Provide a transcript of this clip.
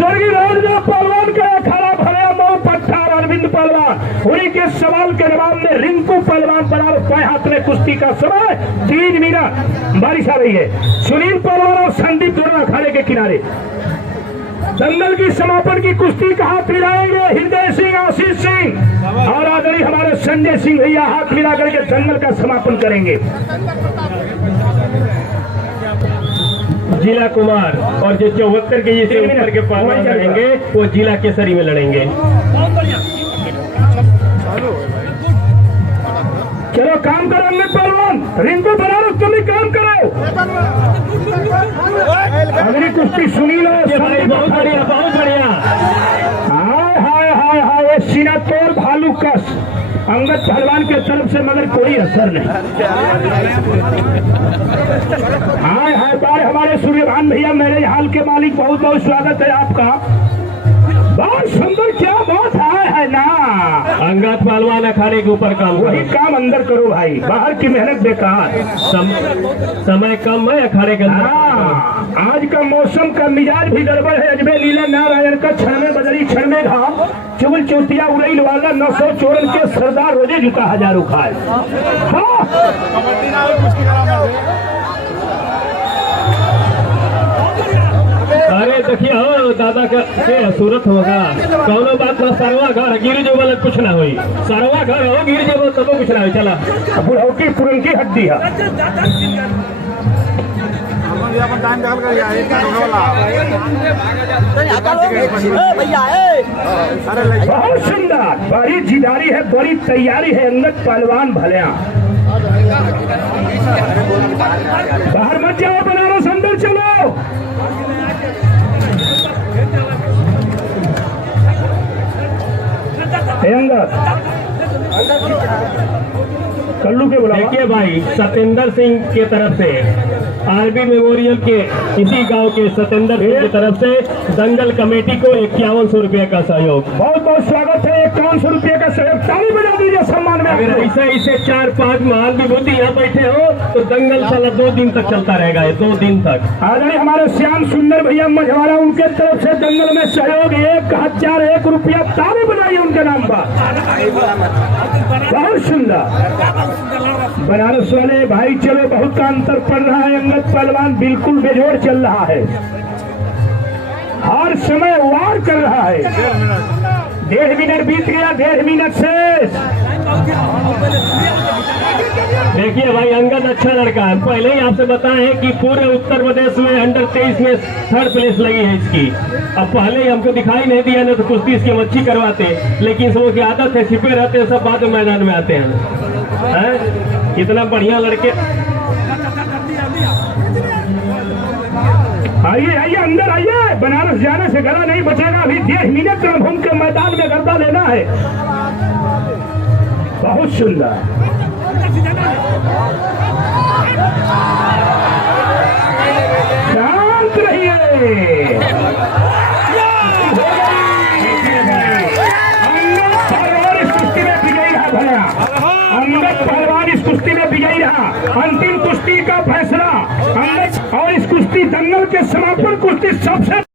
स्वर्गीय राजनाथ पहलवान का अखाड़ा भरे मऊ पट्टार अरविंद पहलवान, उन्हीं के सवाल के जवाब में रिंकू पहलवान बना बाएं हाथ में कुश्ती का समय 3 मिनट। बारिश आ रही है। सुनील पहलवान और संदीप दोनों अखाड़े के किनारे। दंगल की समापन की कुश्ती का हाथ मिलाएंगे हृदय सिंह, आशीष सिंह और आदरणीय हमारे संजय सिंह भैया हाथ मिला करके दंगल का समापन करेंगे। जिला कुमार और जो 74 के जिसे ऊपर के पहलवान लड़ेंगे वो जिला केसरी में लड़ेंगे। चलो काम करो अमित पहलवान, रिंकू बनारस तुम भी काम करो। अगली कुश्ती सुनील बहुत बढ़िया, बहुत बढ़िया। हाय हाय हाय हाय, ये सीना तोड़ भालू कस अंगद पहलवान के तरफ से, मगर कोई असर नहीं। हाय हाय बार हमारे सूर्यभान भैया, मेरे हाल के मालिक, बहुत बहुत स्वागत है आपका। बहुत सुंदर, क्या बात है ना। अंगद पहलवान अखाड़े के ऊपर काम, वही काम अंदर करो भाई, बाहर की मेहनत बेकार। समय कम है अखाड़े के अंदर। आज का मौसम का मिजाज भी गड़बड़ है। अजमेर लीला नारायण का क्षण में बदली, क्षण में घाम, चुगल चौतिया उड़ैल वाला 900 चोरन के सरदार रोजे झुका हजारों खाए। अरे देखिए हो दादा का सूरत होगा, कौनो बात ना। सरवा घर गिर जो वाला कुछ ना हुई, सरवा घर हो गिर जो तब कुछ ना हुई। चला बुढ़ौती पुरन की हड्डी है। बहुत सुंदर, बड़ी जिदारी है, बड़ी तैयारी है अंगद पहलवान भलिया। बाहर मत जाओ, बनारस अंदर चलो। कल्लू के बुलावा। देखिए भाई, सतेंद्र सिंह के तरफ से आरबी मेमोरियल के इसी गांव के सतेंद्र सिंह की तरफ से दंगल कमेटी को 5100 रुपये का सहयोग। बहुत बहुत स्वागत है। 5100 रुपये का सहयोग, ताली बजा दीजिए सम्मान में। अगर ऐसे 4-5 महान विभूति यहाँ बैठे हो तो दंगल साला 2 दिन तक चलता रहेगा, 2 दिन तक। आदरणीय हमारे श्याम सुंदर भैया मझवाड़ा, उनके तरफ से दंगल में सहयोग 1001 रुपया, ताली बजाइए उनके नाम पर। बहुत सुंदर। बनारस वाले भाई चलो, बहुत का अंतर पड़ रहा है। अंगद पहलवान बिल्कुल बेजोड़ चल रहा है, हर समय वार कर रहा है। 1.5 मिनट बीत गया, 1.5 मिनट से। देखिए भाई, अंगद अच्छा लड़का है। पहले ही आपसे बताए हैं कि पूरे उत्तर प्रदेश में अंडर 23 में 3rd प्लेस लगी है इसकी। अब पहले ही हमको दिखाई नहीं दिया ना तो कुश्ती इसकी मच्छी करवाते, लेकिन सबों की आदत है, छिपे रहते हैं, सब बाद में मैदान में आते हैं। कितना बढ़िया लड़के। आइए आइए अंदर आइए, बनारस जाने से गला नहीं बचेगा। अभी 1.5 मिनट का घूम के मैदान में गर्दा लेना है। बहुत सुंदर। शांत रहिए। अंगद पहलवान इस कुश्ती में विजयी रहा भला। अंगद पहलवान इस कुश्ती में विजयी रहा। अंतिम कुश्ती का फैसला अंगद और इस कुश्ती दंगल के समापन कुश्ती सबसे